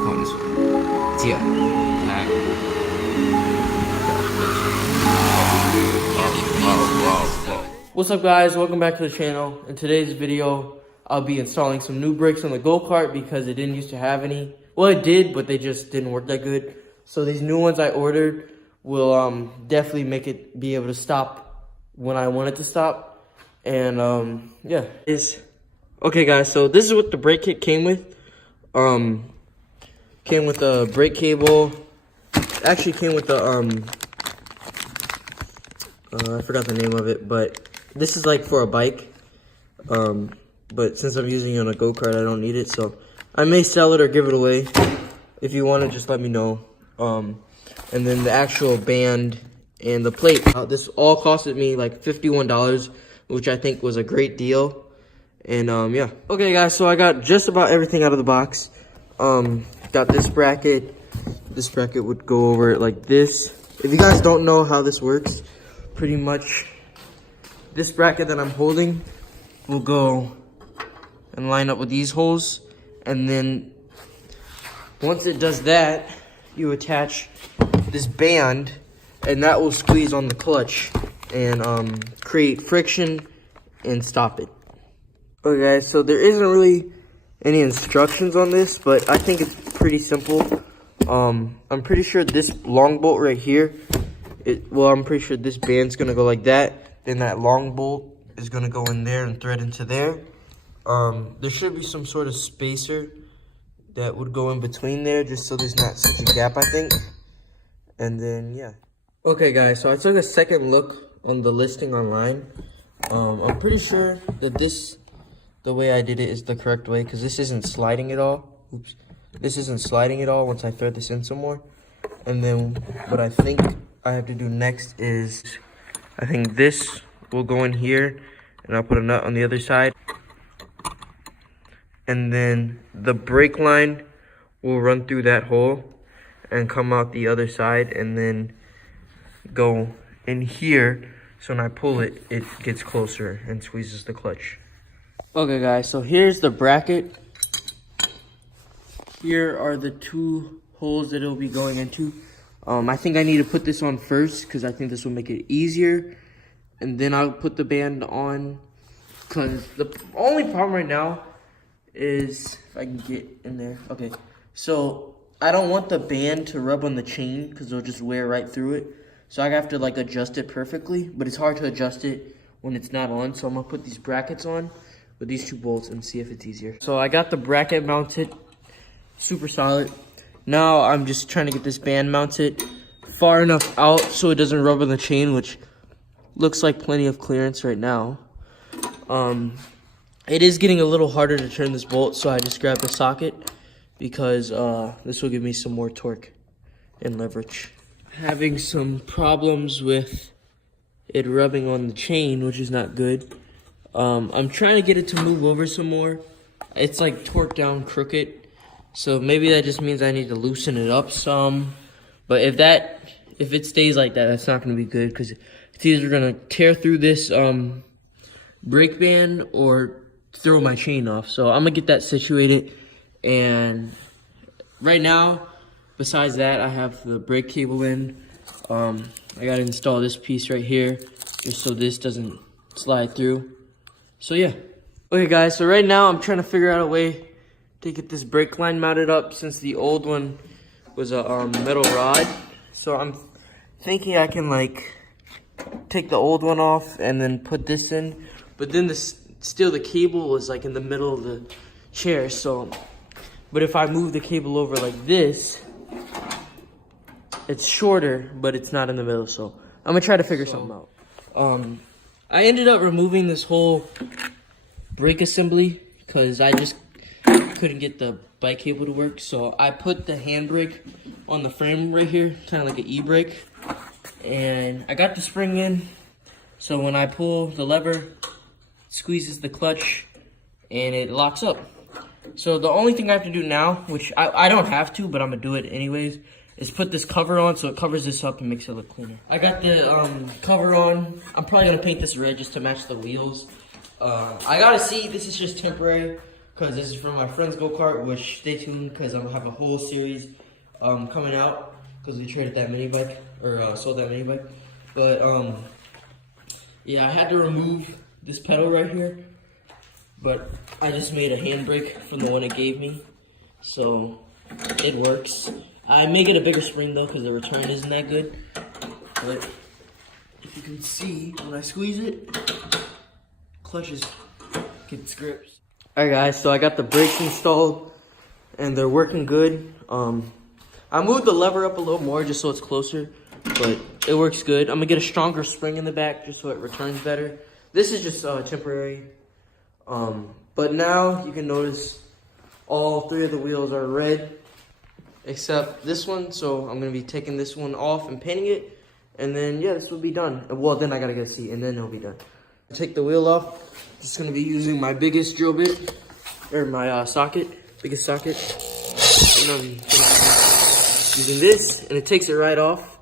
go on this one. It's here. What's up guys, welcome back to the channel. In today's video, I'll be installing some new brakes on the go-kart because it didn't used to have any. Well, it did, but they just didn't work that good. So these new ones I ordered will definitely make it be able to stop when I want it to stop. And yeah. Okay guys, so this is what the brake kit came with. Came with a brake cable. Actually came with the I forgot the name of it, but this is like for a bike. But since I'm using it on a go-kart, I don't need it, so I may sell it or give it away. If you want to, just let me know. And then the actual band and the plate. This all costed me like $51, which I think was a great deal. And yeah. Okay guys, so I got just about everything out of the box. Got this bracket. This bracket would go over it like this. If you guys don't know how this works, pretty much this bracket that I'm holding will go and line up with these holes. And then once it does that, you attach this band and that will squeeze on the clutch and create friction and stop it. Okay guys, so there isn't really any instructions on this, but I think it's pretty simple. I'm pretty sure this long bolt right here, I'm pretty sure this band's gonna go like that. Then that long bolt is gonna go in there and thread into there. There should be some sort of spacer that would go in between there, just so there's not such a gap, I think. And then, yeah. Okay guys, so I took a second look on the listing online. I'm pretty sure that the way I did it is the correct way, because this isn't sliding at all. Oops. This isn't sliding at all once I thread this in some more. And then what I think I have to do next is, I think this will go in here, and I'll put a nut on the other side. And then the brake line will run through that hole and come out the other side, and then go in here. So when I pull it, it gets closer and squeezes the clutch. Okay guys, so here's the bracket. Here are the two holes that it'll be going into. I think I need to put this on first because I think this will make it easier. And then I'll put the band on, because the only problem right now is, if I can get in there. Okay, so I don't want the band to rub on the chain because it'll just wear right through it. So I have to like adjust it perfectly, but it's hard to adjust it when it's not on. So I'm gonna put these brackets on with these two bolts and see if it's easier. So I got the bracket mounted, super solid. Now I'm just trying to get this band mounted far enough out so it doesn't rub on the chain, which looks like plenty of clearance right now. It is getting a little harder to turn this bolt, so I just grabbed the socket because this will give me some more torque and leverage. Having some problems with it rubbing on the chain, which is not good. I'm trying to get it to move over some more. It's like torqued down crooked, so maybe that just means I need to loosen it up some. But if it stays like that, that's not going to be good, because it's either going to tear through this brake band or throw my chain off. So I'm gonna get that situated. And right now, besides that, I have the brake cable in. I gotta install this piece right here just so this doesn't slide through. So yeah. Okay guys, so right now I'm trying to figure out a way to get this brake line mounted up, since the old one was a metal rod. So I'm thinking I can like take the old one off and then put this in, but then still the cable is like in the middle of the chair. So, but if I move the cable over like this, it's shorter, but it's not in the middle. So I'm gonna try to figure something out. I ended up removing this whole brake assembly because I just couldn't get the bike cable to work. So I put the handbrake on the frame right here, kind of like an e-brake. And I got the spring in, so when I pull the lever, it squeezes the clutch and it locks up. So the only thing I have to do now, which I don't have to, but I'm gonna do it anyways, is put this cover on so it covers this up and makes it look cleaner. I got the cover on. I'm probably gonna paint this red just to match the wheels. I gotta see, this is just temporary. because this is from my friend's go-kart, which stay tuned because I'm going to have a whole series coming out because we traded that mini bike, or sold that mini bike. But yeah, I had to remove this pedal right here, but I just made a handbrake from the one it gave me, so it works. I may get a bigger spring though because the return isn't that good, but if you can see, when I squeeze it, clutches get grips. Alright guys, so I got the brakes installed and they're working good. I moved the lever up a little more just so it's closer, but it works good. I'm gonna get a stronger spring in the back just so it returns better. This is just temporary. But now you can notice all three of the wheels are red except this one, so I'm gonna be taking this one off and painting it, and then yeah, this will be done. Well, then I gotta get a seat and then it'll be done. Take the wheel off. Just gonna be using my biggest drill bit, or my biggest socket. And I'm using this, and it takes it right off.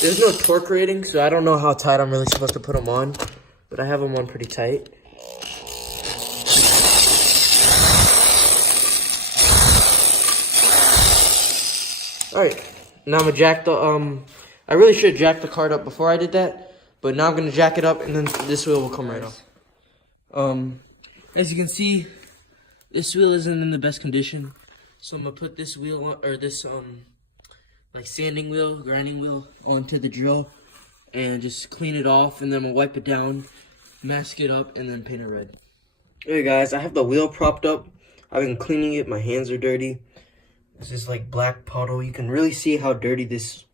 There's no torque rating, so I don't know how tight I'm really supposed to put them on, but I have them on pretty tight. All right, now I'm gonna jack the, I really should have jacked the kart up before I did that, but now I'm gonna jack it up and then this wheel will come right off. As you can see, this wheel isn't in the best condition, so I'm gonna put this wheel on, or this, like sanding wheel, grinding wheel onto the drill and just clean it off, and then I'm gonna wipe it down, mask it up, and then paint it red. Hey guys, I have the wheel propped up. I've been cleaning it, my hands are dirty. This is like black puddle. You can really see how dirty this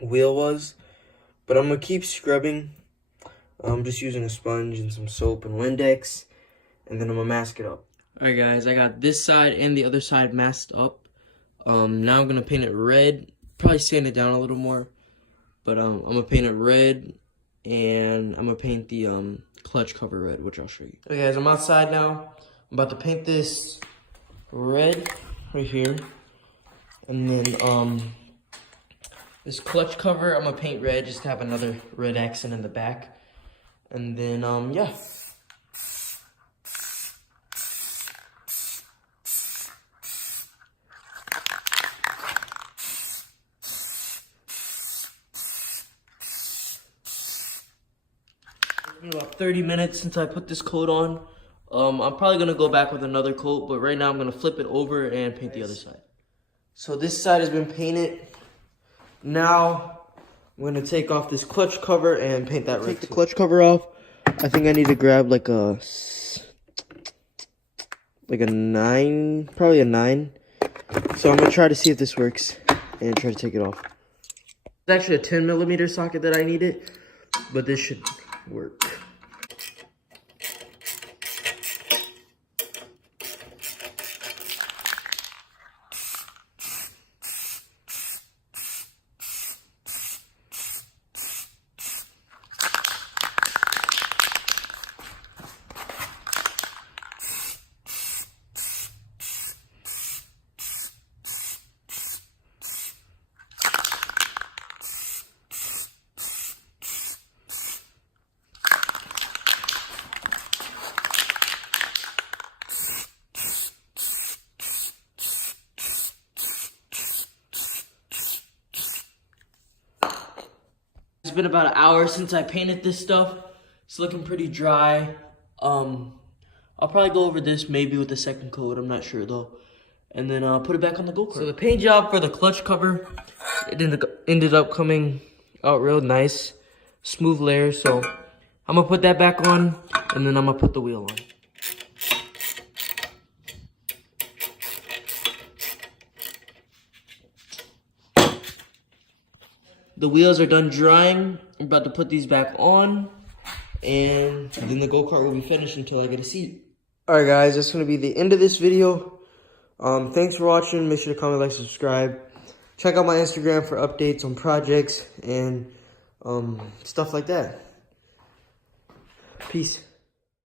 wheel was. But I'm gonna keep scrubbing. I'm just using a sponge and some soap and Windex, and then I'm gonna mask it up. Alright guys, I got this side and the other side masked up. Now I'm gonna paint it red. Probably sand it down a little more. But I'm gonna paint it red, and I'm gonna paint the clutch cover red, which I'll show you. Okay guys, I'm outside now. I'm about to paint this red right here. And then this clutch cover I'm gonna paint red just to have another red accent in the back. And then yeah. It's been about 30 minutes since I put this coat on. I'm probably gonna go back with another coat, but right now I'm gonna flip it over and paint the other side. So this side has been painted. Now I'm gonna take off this clutch cover and paint that red. Take the clutch cover off. I think I need to grab like a 9, probably a 9. So I'm gonna try to see if this works and try to take it off. It's actually a 10mm socket that I needed, but this should work. It's been about an hour since I painted this stuff. It's looking pretty dry. I'll probably go over this maybe with the second coat. I'm not sure though. And then I'll put it back on the go-kart. So the paint job for the clutch cover, it ended up coming out real nice. Smooth layer. So I'm going to put that back on, and then I'm going to put the wheel on. The wheels are done drying. I'm about to put these back on, and then the go-kart will be finished until I get a seat. Alright guys, that's going to be the end of this video. Thanks for watching. Make sure to comment, like, subscribe. Check out my Instagram for updates on projects and stuff like that. Peace.